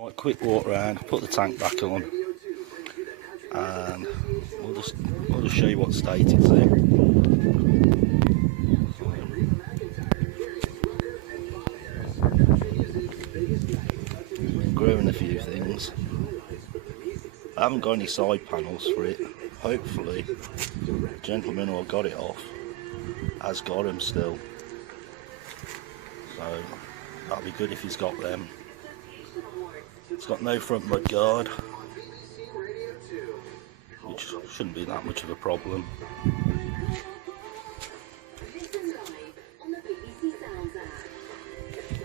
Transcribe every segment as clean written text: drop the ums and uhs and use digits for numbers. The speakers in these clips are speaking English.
Right, quick walk round, put the tank back on, and we'll just show you what state it's in. Been growing a few things. I haven't got any side panels for it. Hopefully, the gentleman who I got it off has got them still. So that'll be good if he's got them. It's got no front mud guard, which shouldn't be that much of a problem.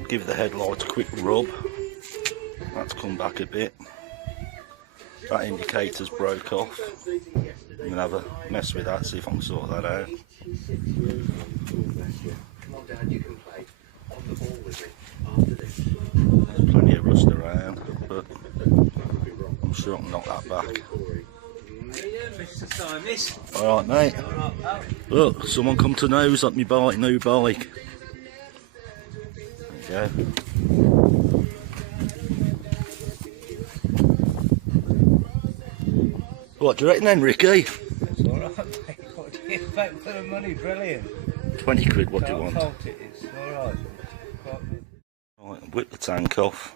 Give the headlight a quick rub. That's come back a bit. That indicator's broke off. I'm gonna have a mess with that, see if I can sort that out. There's plenty of rust around, but I'm sure I can knock that back. Alright mate, look, someone come to nose at me bike, new bike. There you go. What do you reckon then, Ricky? It's alright mate, what do you expect for the money? Brilliant. 20 quid, what do you want? It's alright. Right, whip the tank off,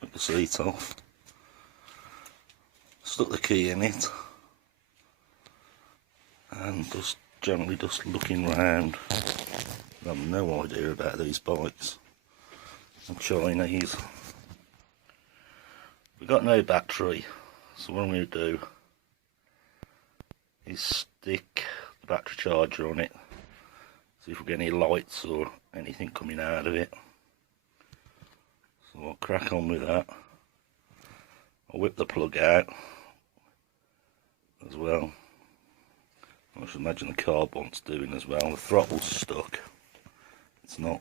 whip the seat off, stuck the key in it, and just generally just looking round. I have no idea about these bikes. I'm Chinese. We've got no battery, so what I'm going to do is stick the battery charger on it, see if we get any lights or anything coming out of it. So I'll crack on with that. I'll whip the plug out as well. I should imagine the carbont's doing as well. The throttle's stuck. It's not.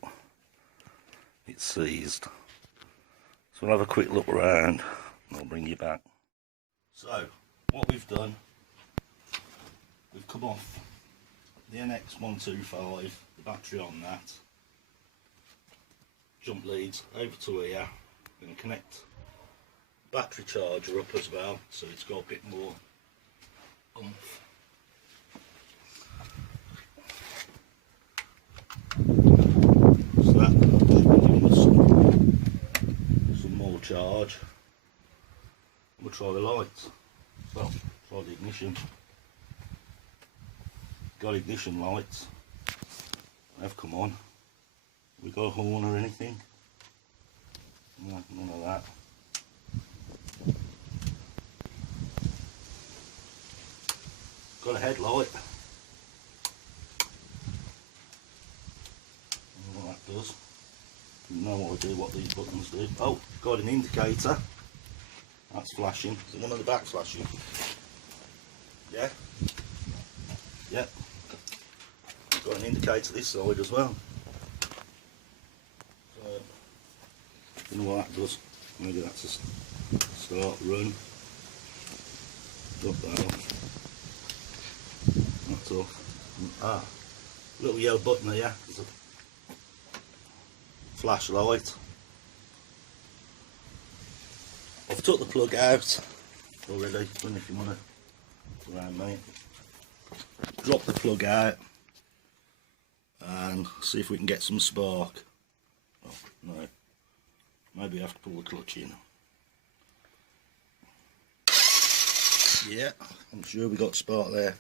It's seized. So we'll have a quick look around and I'll bring you back. So what we've done, we've come off the NX125, the battery on that, jump leads over to here. We're going to connect the battery charger up as well, so it's got a bit more oomph. So that should be giving us some more charge. We'll try the lights. Well, try the ignition. Got ignition lights. They've come on. We got a horn or anything? No, none of that. Got a headlight. What that does. No idea what these buttons do. Oh, got an indicator. That's flashing. Is it one of the backs flashing? Yeah? Yep. Got an indicator this side as well. So, you know what that does? Maybe that's a start, run. Drop that off. That's off. Ah, little yellow button there. There's a flashlight. I've took the plug out already. I don't know if you want to go around, mate. Drop the plug out and see if we can get some spark. Oh, no. Maybe I have to pull the clutch in. Yeah, I'm sure we got spark there.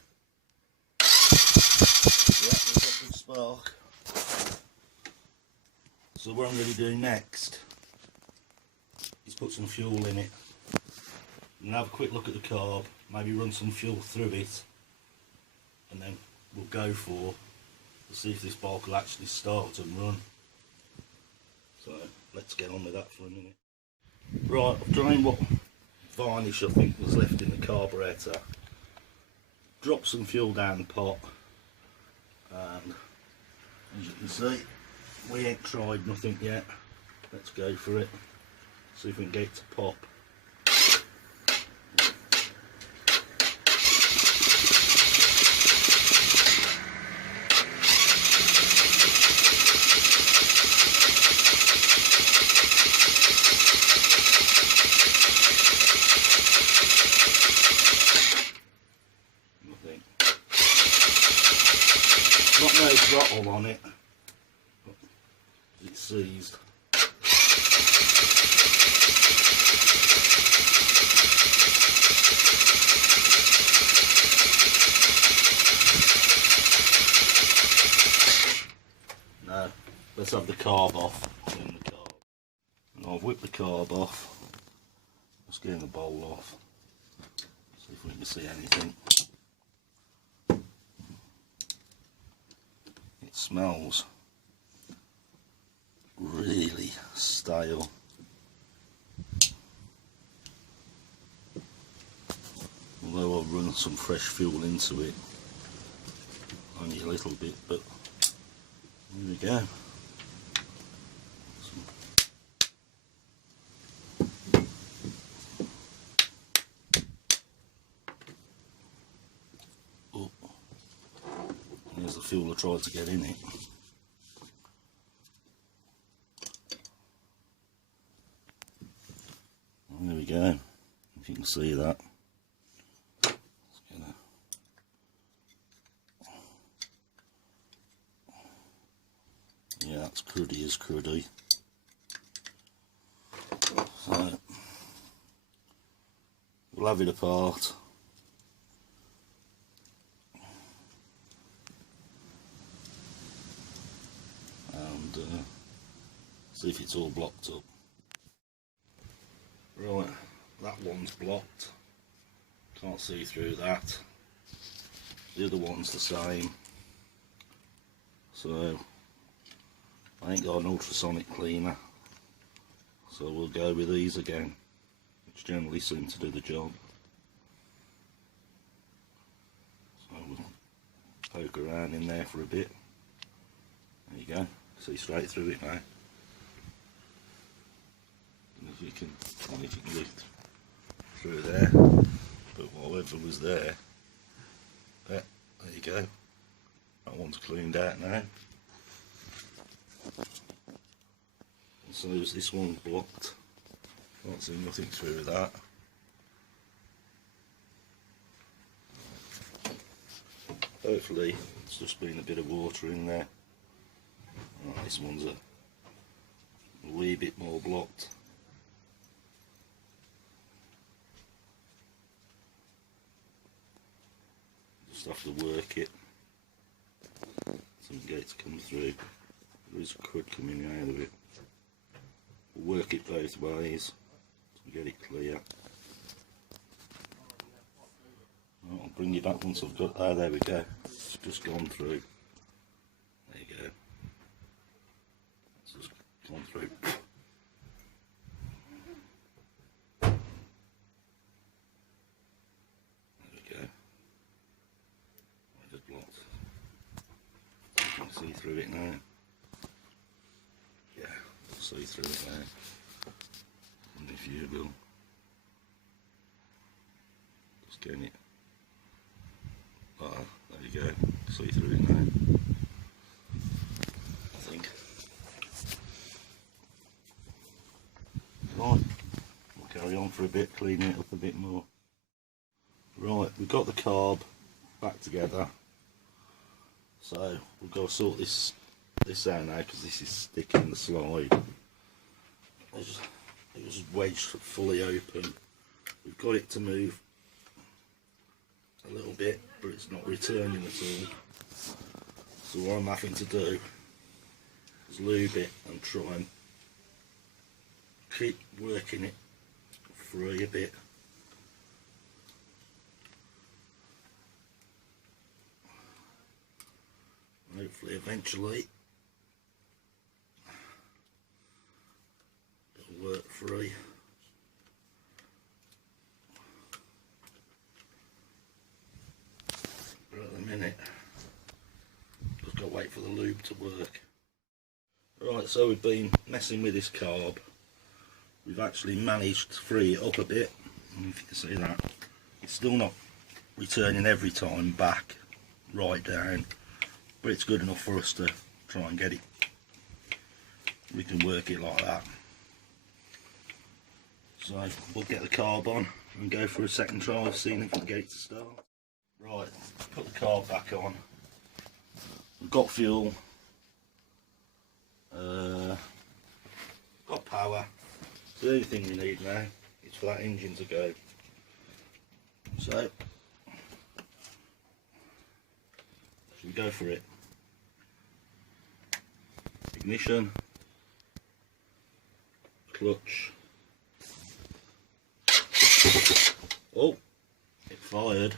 Yeah, we've got good spark. So what I'm going to do next is put some fuel in it. And have a quick look at the carb, maybe run some fuel through it, and then we'll go for to see if this bike will actually start and run. So let's get on with that for a minute. Right, I've drained what varnish I think was left in the carburetor, dropped some fuel down the pot, and as you can see we ain't tried nothing yet. Let's go for it, see if we can get it to pop. throttle on it. It's seized. No, let's have the carb off. Clean the carb. And I've whipped the carb off. Just getting the bowl off. See if we can see anything. It smells really stale. Although I've run some fresh fuel into it, only a little bit, but here we go. Oh, there's the fuel I tried to get in it. There we go, if you can see that. Yeah, that's cruddy as cruddy. So, we'll have it apart. And see if it's all blocked up. Right, that one's blocked. Can't see through that. The other one's the same. So, I ain't got an ultrasonic cleaner, so we'll go with these again, which generally seem to do the job. So we'll poke around in there for a bit. There you go, see straight through it now. And if you can lift through there, but whatever was there, there you go. That one's cleaned out now. So this one's blocked. Can't see nothing through that. Hopefully it's just been a bit of water in there. Oh, this one's a wee bit more blocked. Just have to work it so we can get it to come through. There is crud coming out of it. We'll work it both ways to get it clear. Right, I'll bring you back once I've got. Oh, there we go. It's just gone through. There you go. It's just gone through. There we go. I just blocked. You can see through it now. See through it now, and if you will just get it, there you go, see through it now, I think. Right, we'll carry on for a bit, cleaning it up a bit more. Right, we've got the carb back together, so we'll go sort this out now because this is sticking in the slide. It was wedged fully open. We've got it to move a little bit, but it's not returning at all. So what I'm having to do is lube it and try and keep working it free a bit. Hopefully eventually it'll work free. But at the minute, just got to wait for the lube to work. Right, so we've been messing with this carb. We've actually managed to free it up a bit. And if you can see that, it's still not returning every time back right down, but it's good enough for us to try and get it. We can work it like that. So we'll get the carb on and go for a second try of seeing if we can get it to start. Right, put the carb back on. We've got fuel, got power. So the only thing we need now is for that engine to go. So should we go for it? Ignition, clutch. Oh, it fired.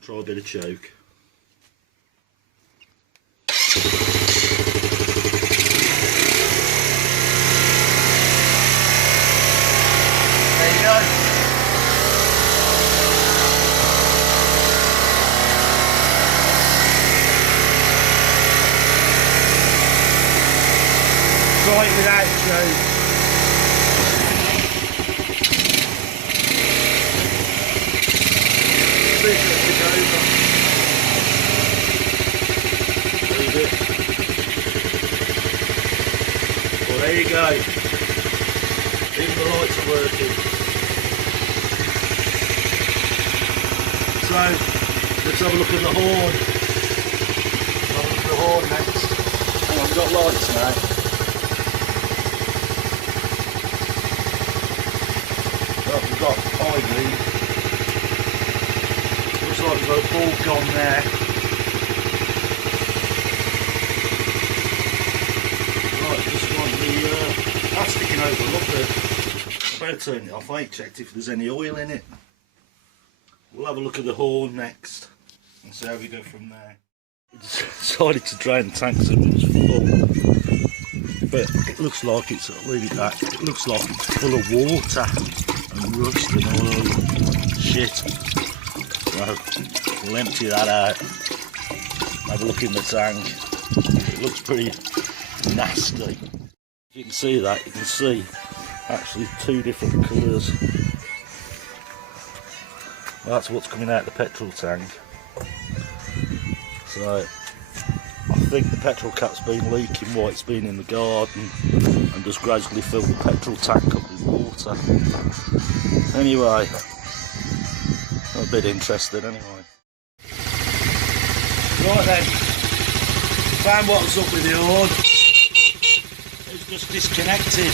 Try a bit of choke. There you go. Try it without choke. Well, there you go. Even the lights are working. So let's have a look at the horn. Have a look at the horn next. Hang on, we've got lights now. Oh, we've got ivy. Looks like we've got a bulb gone there. Right, just want the that's sticking over. Look at. I better turn it off. I ain't checked if there's any oil in it. We'll have a look at the horn next and see how we go from there. We decided to drain the tank so it was full, but it looks like it's really that. It looks like it's full of water and rust and all shit. So we'll empty that out. Have a look in the tank. It looks pretty nasty. If you can see that, you can see actually two different colours. That's what's coming out of the petrol tank. So I think the petrol cap's been leaking while it's been in the garden and just gradually filled the petrol tank up with water. Anyway, I'm a bit interested anyway. Right then, found what's up with the horn. It's just disconnected.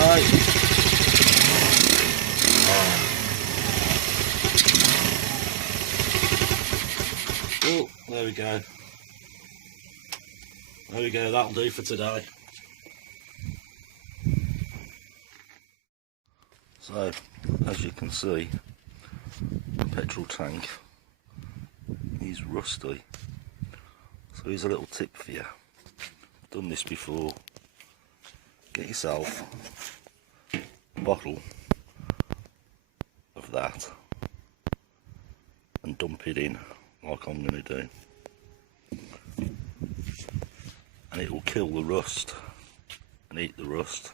Right. Oh, there we go. There we go, that'll do for today. So, as you can see, the petrol tank is rusty. So here's a little tip for you. I've done this before. Get yourself a bottle of that and dump it in like I'm going to do, and it will kill the rust and eat the rust,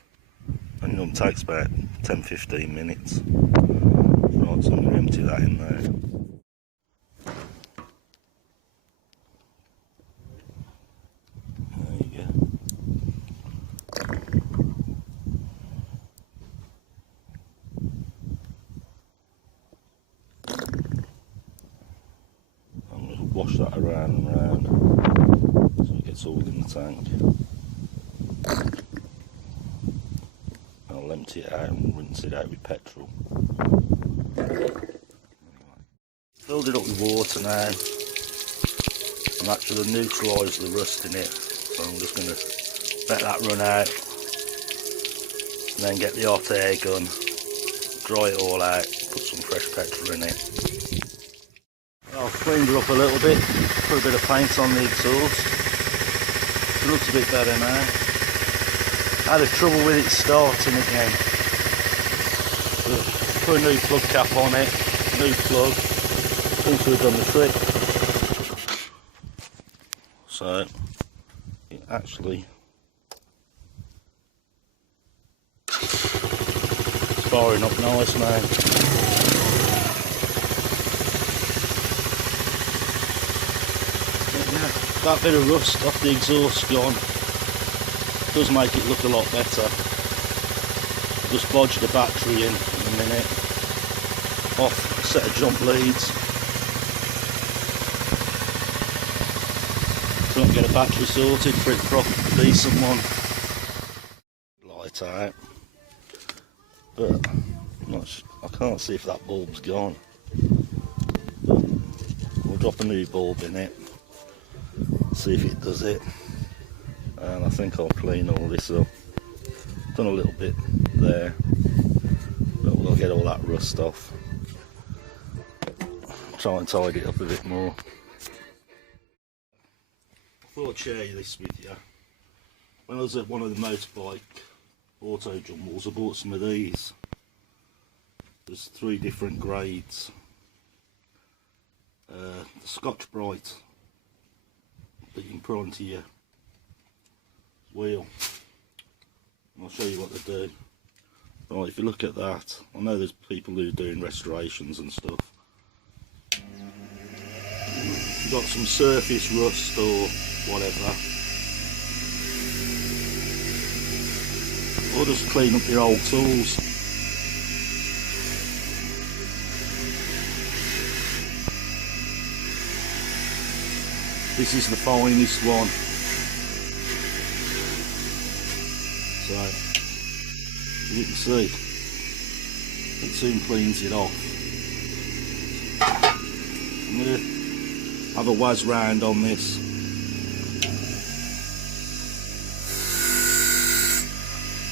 and it takes about 10-15 minutes. Right, so I'm going to empty that in there. There you go. Wash that around and around so it gets all in the tank. I'll empty it out and rinse it out with petrol. Anyway, filled it up with water now and actually neutralised the rust in it, so I'm just going to let that run out and then get the hot air gun, dry it all out, put some fresh petrol in it. I've cleaned it up a little bit, put a bit of paint on the exhaust. It looks a bit better now. I had trouble with it starting again. But put a new plug cap on it, new plug, seems to have done the trick. So it actually is firing up nice now. That bit of rust off the exhaust gone does make it look a lot better. Just bodged the battery in a minute, off a set of jump leads, Can't get a battery sorted for it proper, decent one. Light out, but I can't see if that bulb's gone. But we'll drop a new bulb in it, see if it does it, and I think I'll clean all this up. Done a little bit there, but we'll get all that rust off. Try and tidy it up a bit more. I thought I'd share this with you. When I was at one of the motorbike auto jumbles, I bought some of these. There's 3 different grades. The Scotch Brite that you can put onto your wheel. And I'll show you what they do. Right, if you look at that, I know there's people who are doing restorations and stuff. You've got some surface rust or whatever, or just clean up your old tools. This is the finest one. So, as you can see, it soon cleans it off. I'm going to have a whiz round on this.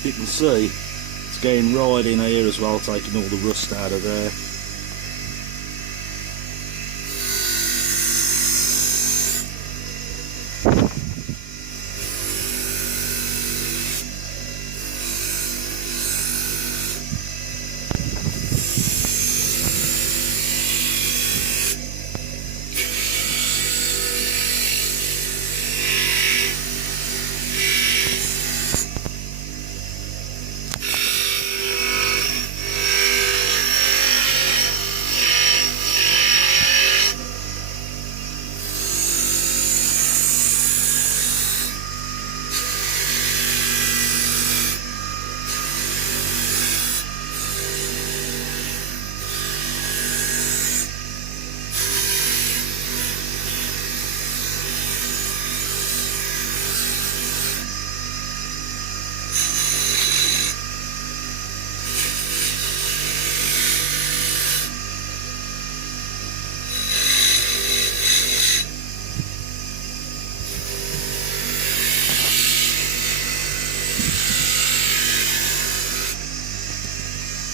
You can see it's getting right in here as well, taking all the rust out of there.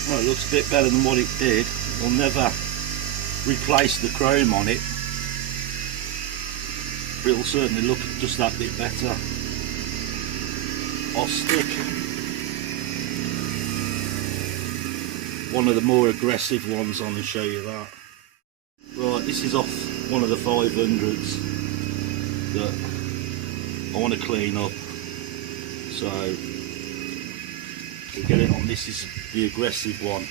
Well, it looks a bit better than what it did. We'll never replace the chrome on it, but it'll certainly look just that bit better. I'll stick one of the more aggressive ones on and show you that. Right, this is off one of the 500s that I want to clean up, so we'll get it on. This is the aggressive one.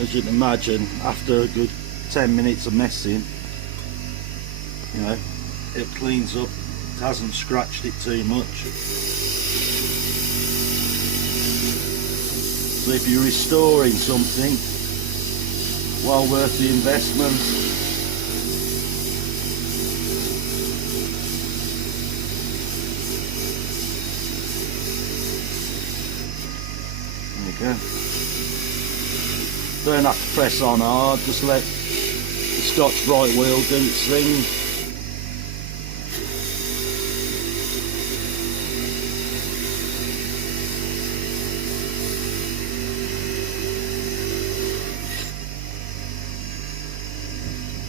As you can imagine, after a good 10 minutes of messing, you know, it cleans up. It hasn't scratched it too much. So if you're restoring something, well worth the investment. You again. Don't have to press on hard, just let the Scotch-Brite wheel do its thing.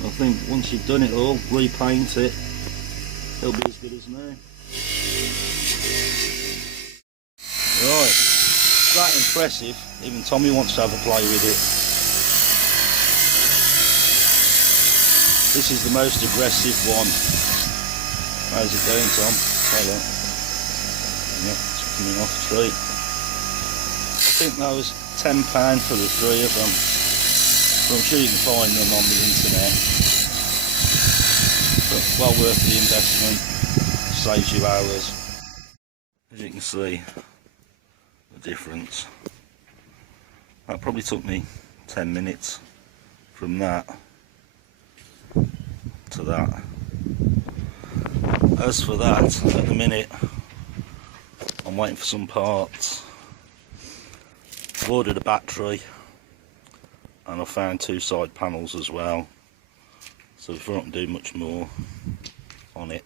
I think once you've done it all, repaint it, it'll be as good as new. Right, that impressive. Even Tommy wants to have a play with it. This is the most aggressive one. How's it going, Tom? Hello. Yep, it's coming off the tree. I think that was £10 for the 3 of them. So I'm sure you can find them on the internet. But well worth the investment. Saves you hours. As you can see, the difference. That probably took me 10 minutes from that to that. As for that, at the minute I'm waiting for some parts. I've ordered a battery and I found 2 side panels as well, so if I don't do much more on it,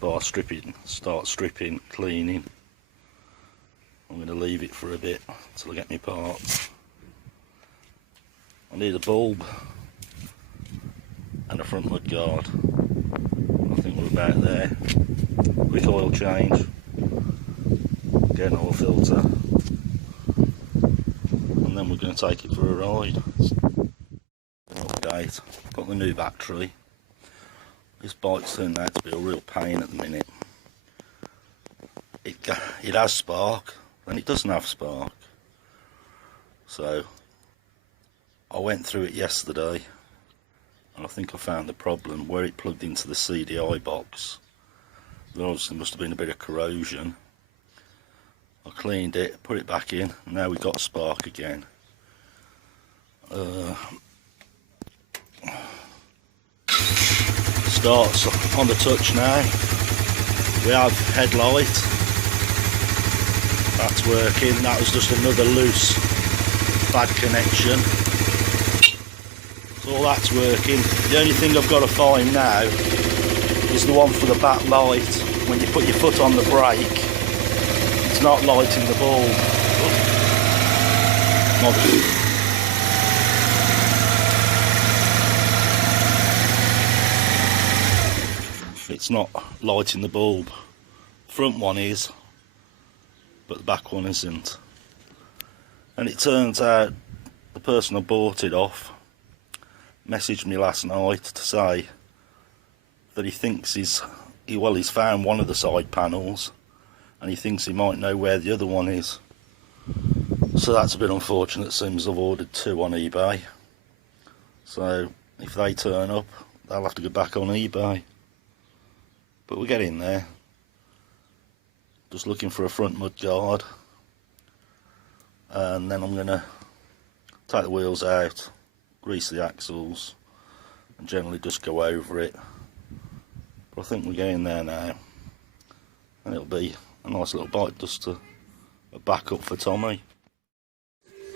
but I'll start stripping, cleaning. I'm going to leave it for a bit until I get my parts. I need a bulb and a front mud guard. I think we're about there. Quick oil change, get an oil filter, and then we're going to take it for a ride. Update, got the new battery. This bike's turned out to be a real pain at the minute. It has spark, then it doesn't have spark. So I went through it yesterday and I think I found the problem where it plugged into the CDI box. There obviously must have been a bit of corrosion. I cleaned it, put it back in, and now we got spark again. Starts on the touch now. We have headlight. That's working. That was just another loose bad connection. So all that's working. The only thing I've got to find now is the one for the back light. When you put your foot on the brake, it's not lighting the bulb. It's not lighting the bulb. Front one is, but the back one isn't. And it turns out the person I bought it off messaged me last night to say that he thinks he's found one of the side panels and he thinks he might know where the other one is. So that's a bit unfortunate, seems I've ordered 2 on eBay. So if they turn up, they'll have to go back on eBay. But we're getting there. Just looking for a front mud guard. And then I'm going to take the wheels out, grease the axles, and generally just go over it. But I think we're getting there now. And it'll be a nice little bike just to a backup for Tommy.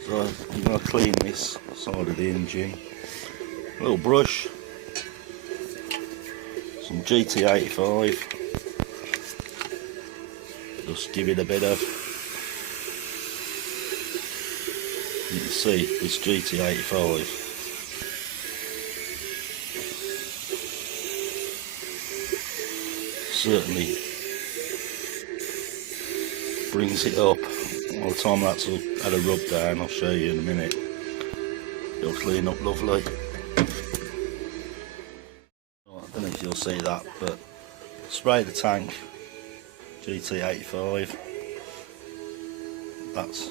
So I'm going to clean this side of the engine. A little brush. Some GT85. Just give it a bit of, you can see this GT85 certainly brings it up. By the time that's had a rub down, I'll show you in a minute, it'll clean up lovely. I don't know if you'll see that, but spray the tank, GT85, that's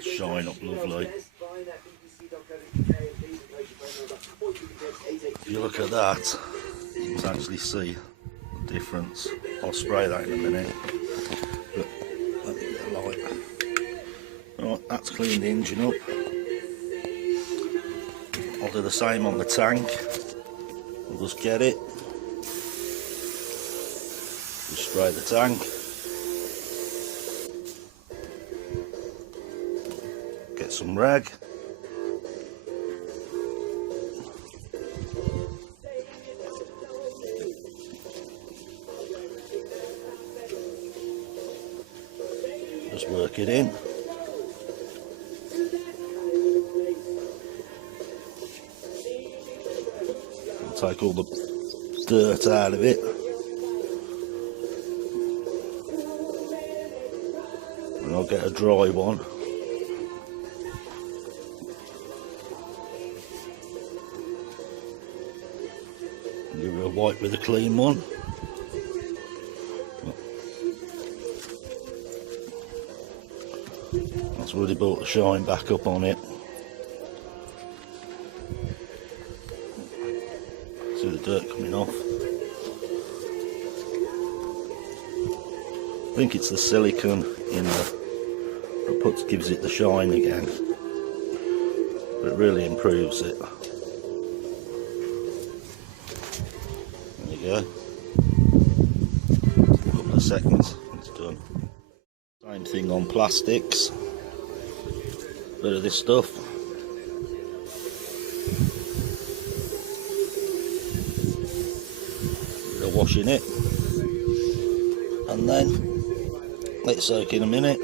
shine up lovely. If you look at that, you can actually see the difference. I'll spray that in a minute. But let me get a light. Right, that's cleaned the engine up. I'll do the same on the tank. We'll just get it. Just spray the tank. some rag. Just work it in. And take all the dirt out of it. And I'll get a dry one. And give it a wipe with a clean one. That's really brought the shine back up on it. See the dirt coming off. I think it's the silicone in that gives it the shine again. But it really improves it. There you go. A couple of seconds, it's done. Same thing on plastics. Bit of this stuff. Bit of washing it. And then let it soak in a minute.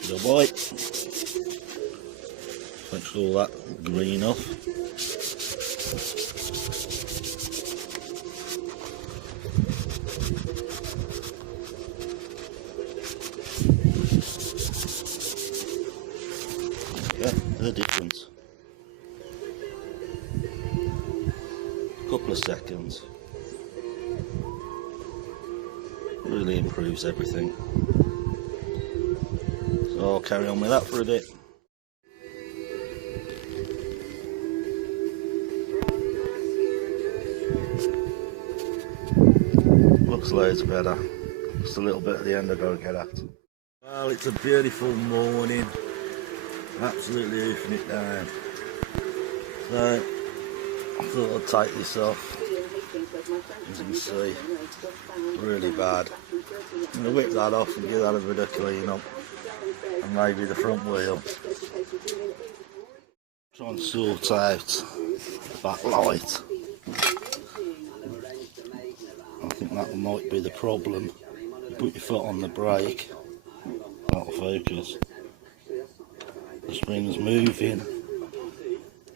Bit of white. Fetch all that green off. Yeah, the difference. Couple of seconds. Really improves everything. So I'll carry on with that for a bit. Looks loads better. Just a little bit at the end I've got to get at. Well, it's a beautiful morning. Absolutely hoofing it down. So I thought I'd take this off. As you can see, really bad. I'm going to whip that off and give that a bit of clean up. And maybe the front wheel. Try and sort out the back light. I think that might be the problem. You put your foot on the brake, that'll focus. The spring's moving,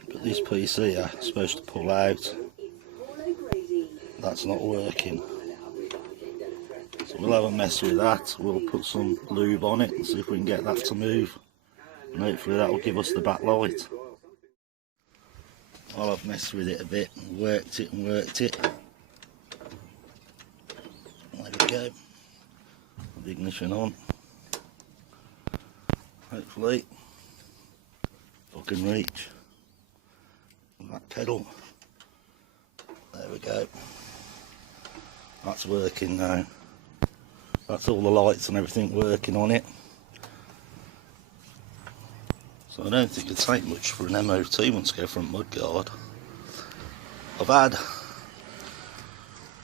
but this piece here is supposed to pull out. That's not working. So we'll have a mess with that. We'll put some lube on it and see if we can get that to move. And hopefully that will give us the back light. Well, I've messed with it a bit, and worked it and worked it. There we go. The ignition on. Hopefully, if I can reach that pedal. There we go. That's working now. That's all the lights and everything working on it. So I don't think it'd take much for an MOT once I go for a mudguard. I've had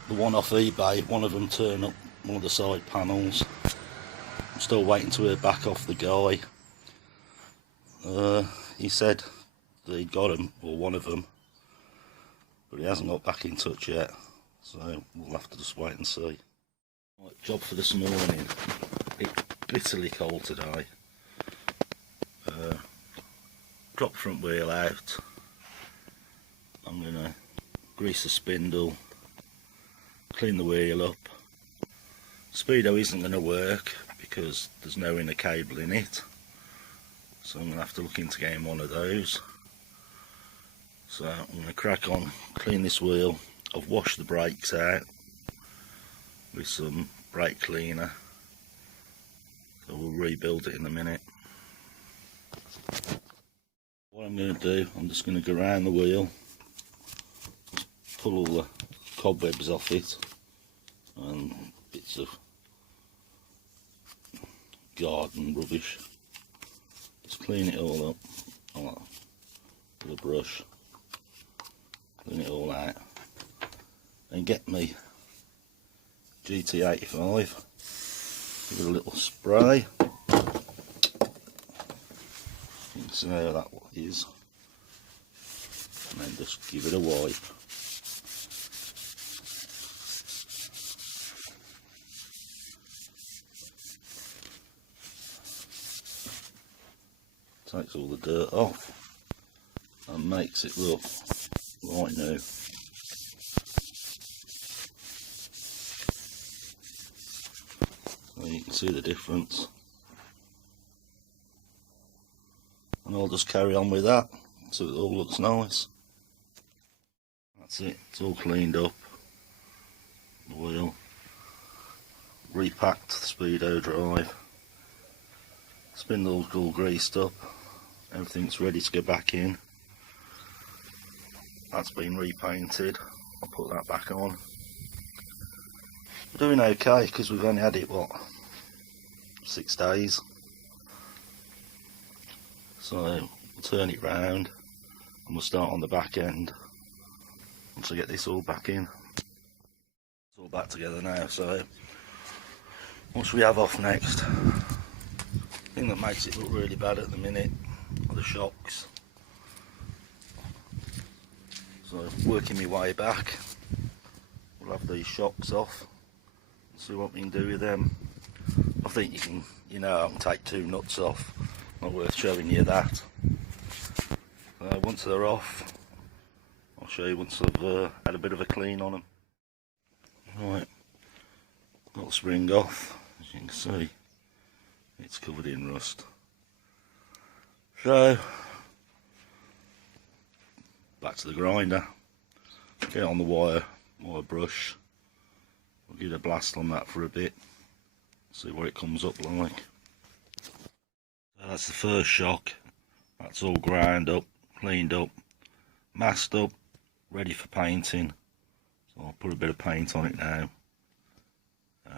the one off eBay, one of them turn up one of the side panels. I'm still waiting to hear back off the guy. He said that he'd got him, or one of them, but he hasn't got back in touch yet, so we'll have to just wait and see. Right, job for this morning. It's bitterly cold today. Drop the front wheel out. I'm going to grease the spindle, clean the wheel up. Speedo isn't going to work because there's no inner cable in it, so I'm going to have to look into getting one of those. So I'm going to crack on, clean this wheel. I've washed the brakes out with some brake cleaner, so we'll rebuild it in a minute. What I'm going to do, I'm just going to go around the wheel, pull all the cobwebs off it and bits of garden rubbish. Just clean it all up with a brush, clean it all out, and get me GT85. Give it a little spray. You can see how that is. And then just give it a wipe. Takes all the dirt off and makes it look right new. So you can see the difference. And I'll just carry on with that so it all looks nice. That's it, it's all cleaned up. The wheel. Repacked the speedo drive. Spindle's all greased up. Everything's ready to go back in. That's been repainted. I'll put that back on. We're doing okay because we've only had it, what, 6 days. So we'll turn it round and we'll start on the back end once I get this all back in. It's all back together now, so what should we have off next? The thing that makes it look really bad at the minute are the shocks. So working my way back, we'll have these shocks off and see what we can do with them. I think you can, I can take 2 nuts off, not worth showing you that. Once they're off, I'll show you once I've had a bit of a clean on them. Right, got the spring off, as you can see, it's covered in rust. So, back to the grinder, get on the wire brush, we'll give it a blast on that for a bit, see what it comes up like. So that's the first shock, that's all ground up, cleaned up, masked up, ready for painting. So I'll put a bit of paint on it now,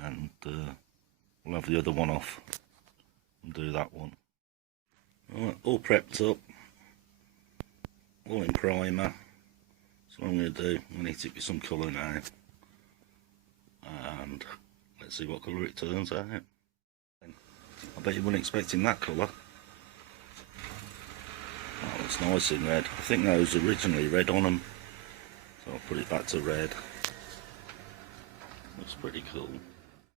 and we'll have the other one off and do that one. Right, all prepped up, all in primer. So what I'm going to do, I'm going to hit it with some colour now, and let's see what colour it turns out. I bet you weren't expecting that colour. That looks nice in red. I think those were originally red on them, so I'll put it back to red. Looks pretty cool.